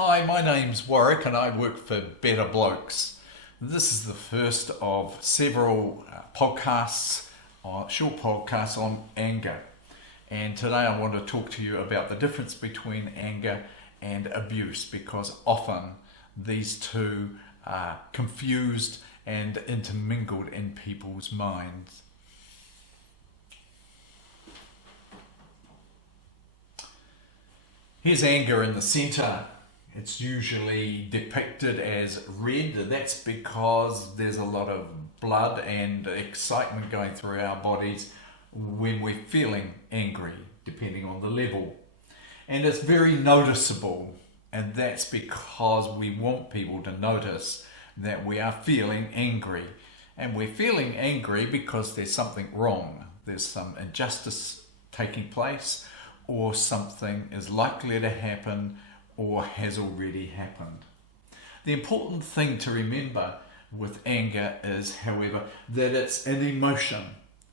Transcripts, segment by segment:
Hi, my name's Warwick and I work for Blokes. This is the first of several podcasts, short podcasts on anger. And today I want to talk to you about the difference between anger and abuse, because often these two are confused and intermingled in people's minds. Here's anger in the center. It's usually depicted as red. That's because there's a lot of blood and excitement going through our bodies when we're feeling angry, depending on the level. And it's very noticeable, and that's because we want people to notice that we are feeling angry. And we're feeling angry because there's something wrong. There's some injustice taking place, or something is likely to happen or has already happened. The important thing to remember with anger is, however, that it's an emotion.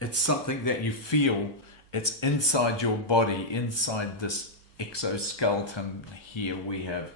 It's something that you feel. It's inside your body, inside this exoskeleton here we have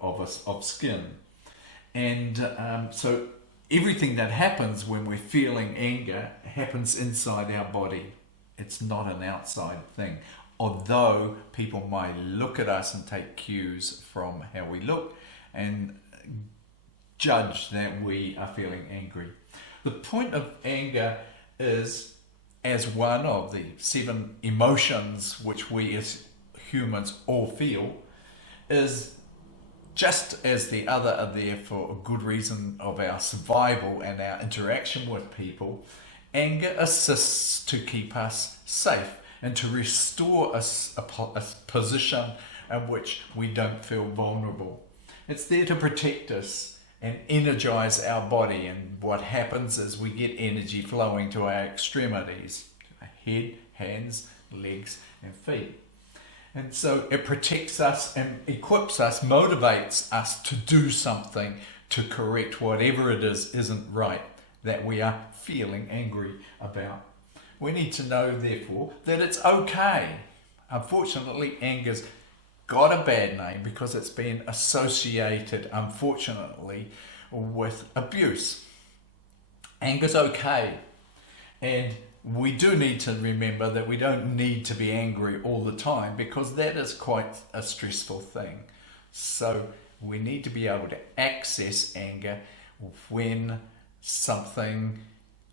of skin. And so everything that happens when we're feeling anger happens inside our body. It's not an outside thing. Although people might look at us and take cues from how we look and judge that we are feeling angry. The point of anger is, as one of the 7 emotions which we as humans all feel, is just as the other are there for a good reason of our survival and our interaction with people. Anger assists to keep us safe and to restore us a position in which we don't feel vulnerable. It's there to protect us and energize our body, and what happens is we get energy flowing to our extremities, our head, hands, legs and feet. And so it protects us and equips us, motivates us to do something to correct whatever it is isn't right that we are feeling angry about. We need to know, therefore, that it's okay. Unfortunately, anger's got a bad name because it's been associated, unfortunately, with abuse. Anger's okay. And we do need to remember that we don't need to be angry all the time, because that is quite a stressful thing. So we need to be able to access anger when something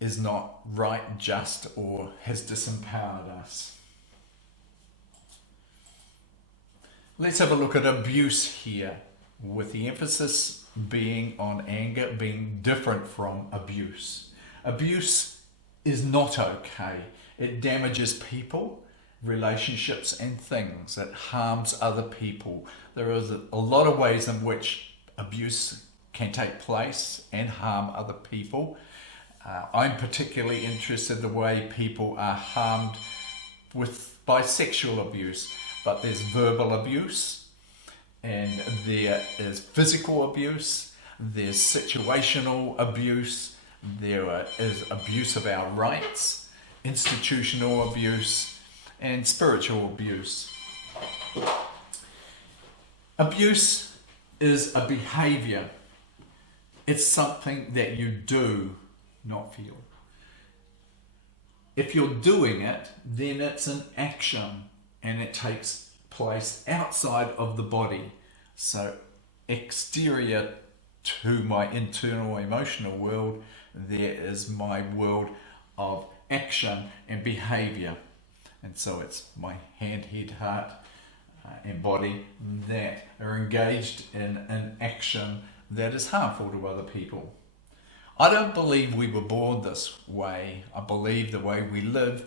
is not right, just, or has disempowered us. Let's have a look at abuse here, with the emphasis being on anger being different from abuse. Abuse is not okay. It damages people, relationships and things. It harms other people. There is a lot of ways in which abuse can take place and harm other people. I'm particularly interested in the way people are harmed by sexual abuse, but there's verbal abuse, and there is physical abuse, there's situational abuse, there is abuse of our rights, institutional abuse, and spiritual abuse. Abuse is a behavior. It's something that you do, not feel. If you're doing it, then it's an action and it takes place outside of the body. So exterior to my internal emotional world, there is my world of action and behavior. And so it's my hand, head, heart and body that are engaged in an action that is harmful to other people. I don't believe we were born this way. I believe the way we live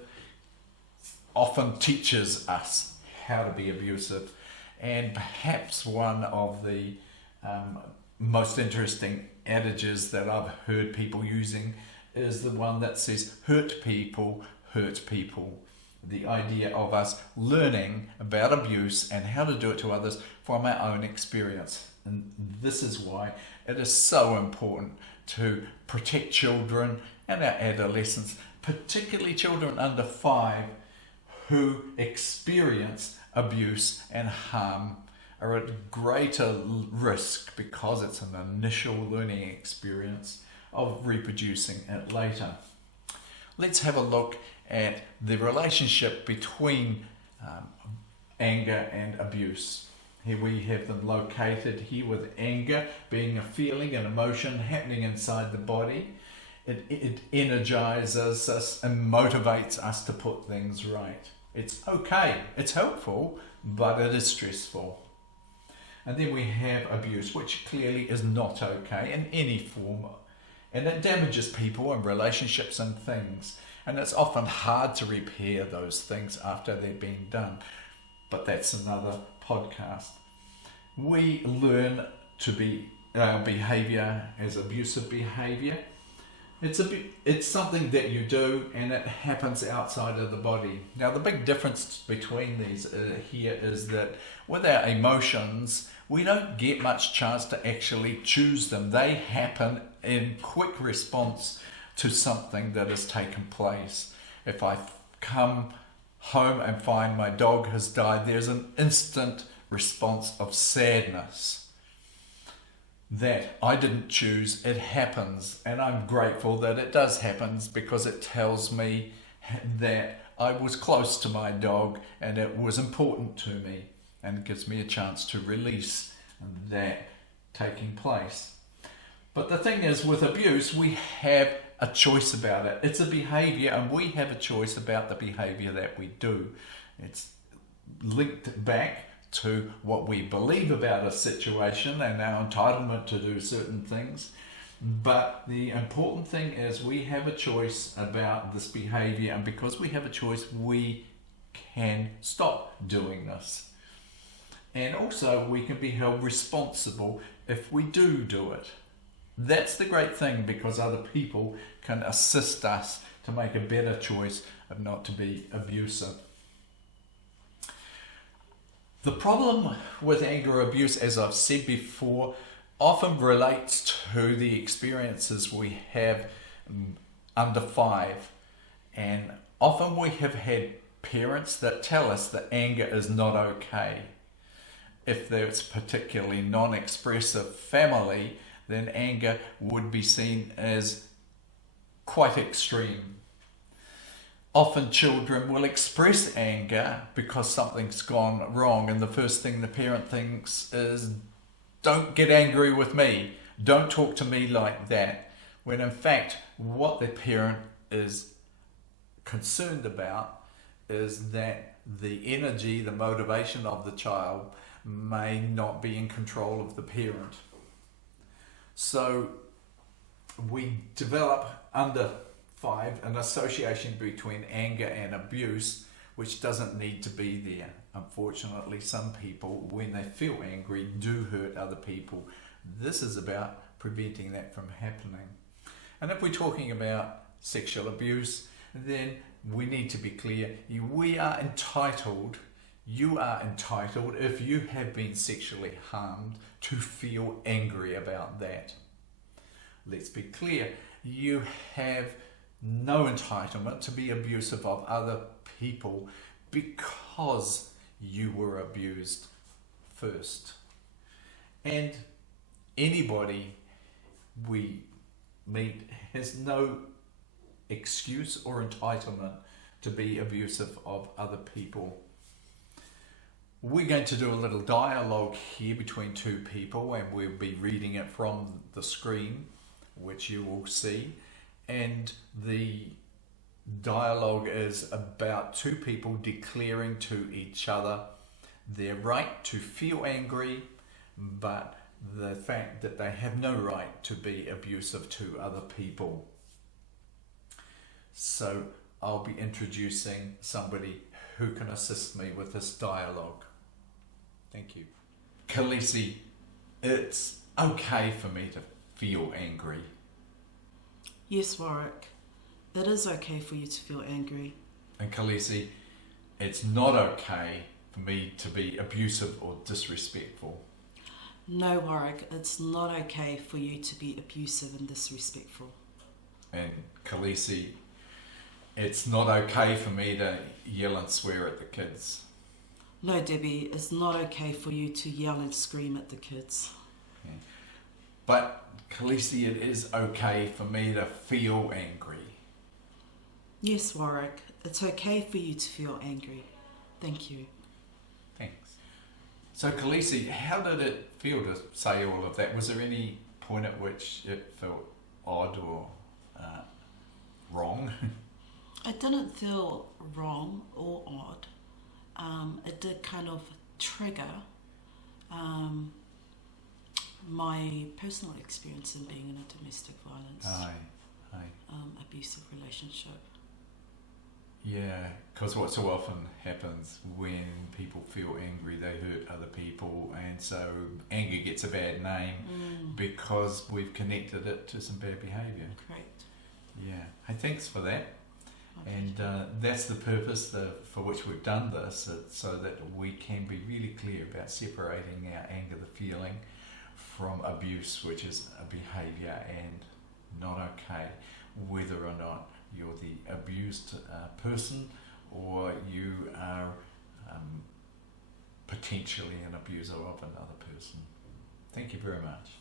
often teaches us how to be abusive. And perhaps one of the most interesting adages that I've heard people using is the one that says, hurt people hurt people. The idea of us learning about abuse and how to do it to others from our own experience. And this is why it is so important to protect children and our adolescents, particularly children under 5 who experience abuse and harm are at greater risk because it's an initial learning experience of reproducing it later. Let's have a look at the relationship between anger and abuse. Here we have them located here, with anger being a feeling, an emotion happening inside the body. It energizes us and motivates us to put things right. It's okay, it's helpful, but it is stressful. And then we have abuse, which clearly is not okay in any form. And it damages people and relationships and things. And it's often hard to repair those things after they've been done. But that's another podcast. We learn to be our behavior as abusive behavior. It's something that you do, and it happens outside of the body. Now, the big difference between these here is that with our emotions, we don't get much chance to actually choose them. They happen in quick response to something that has taken place. If I come home and find my dog has died, there's an instant response of sadness that I didn't choose. It happens, and I'm grateful that it does happen, because it tells me that I was close to my dog and it was important to me, and it gives me a chance to release that taking place. But the thing is, with abuse, we have a choice about it. It's a behavior, and we have a choice about the behavior that we do. It's linked back to what we believe about a situation and our entitlement to do certain things. But the important thing is we have a choice about this behavior, and because we have a choice, we can stop doing this. And also we can be held responsible if we do it. That's the great thing, because other people can assist us to make a better choice of not to be abusive. The problem with anger abuse, as I've said before, often relates to the experiences we have under 5. And often we have had parents that tell us that anger is not okay. If there's particularly non-expressive family, then anger would be seen as quite extreme. Often children will express anger because something's gone wrong, and the first thing the parent thinks is, don't get angry with me, don't talk to me like that, when in fact what the parent is concerned about is that the energy, the motivation of the child may not be in control of the parent. So we develop under 5 an association between anger and abuse, which doesn't need to be there. Unfortunately, some people, when they feel angry, do hurt other people. This is about preventing that from happening. And if we're talking about sexual abuse, then we need to be clear. You are entitled, if you have been sexually harmed, to feel angry about that. Let's be clear, you have no entitlement to be abusive of other people because you were abused first. And anybody we meet has no excuse or entitlement to be abusive of other people. We're going to do a little dialogue here between two people, and we'll be reading it from the screen, which you will see. And the dialogue is about two people declaring to each other their right to feel angry, but the fact that they have no right to be abusive to other people. So I'll be introducing somebody who can assist me with this dialogue. Thank you. Khaleesi, it's okay for me to feel angry. Yes, Warwick. It is okay for you to feel angry. And Khaleesi, it's not okay for me to be abusive or disrespectful. No, Warwick, it's not okay for you to be abusive and disrespectful. And Khaleesi, it's not okay for me to yell and swear at the kids. No, Debbie, it's not okay for you to yell and scream at the kids. Okay. But, Khaleesi, it is okay for me to feel angry. Yes, Warwick, it's okay for you to feel angry. Thank you. Thanks. So, Khaleesi, how did it feel to say all of that? Was there any point at which it felt odd or wrong? It didn't feel wrong or odd. It did kind of trigger my personal experience in being in a domestic violence, abusive relationship. Yeah, because what so often happens when people feel angry, they hurt other people, and so anger gets a bad name because we've connected it to some bad behaviour. Correct. Yeah, hey, thanks for that. And that's the purpose for which we've done this, so that we can be really clear about separating our anger, the feeling, from abuse, which is a behaviour and not okay, whether or not you're the abused person or you are potentially an abuser of another person. Thank you very much.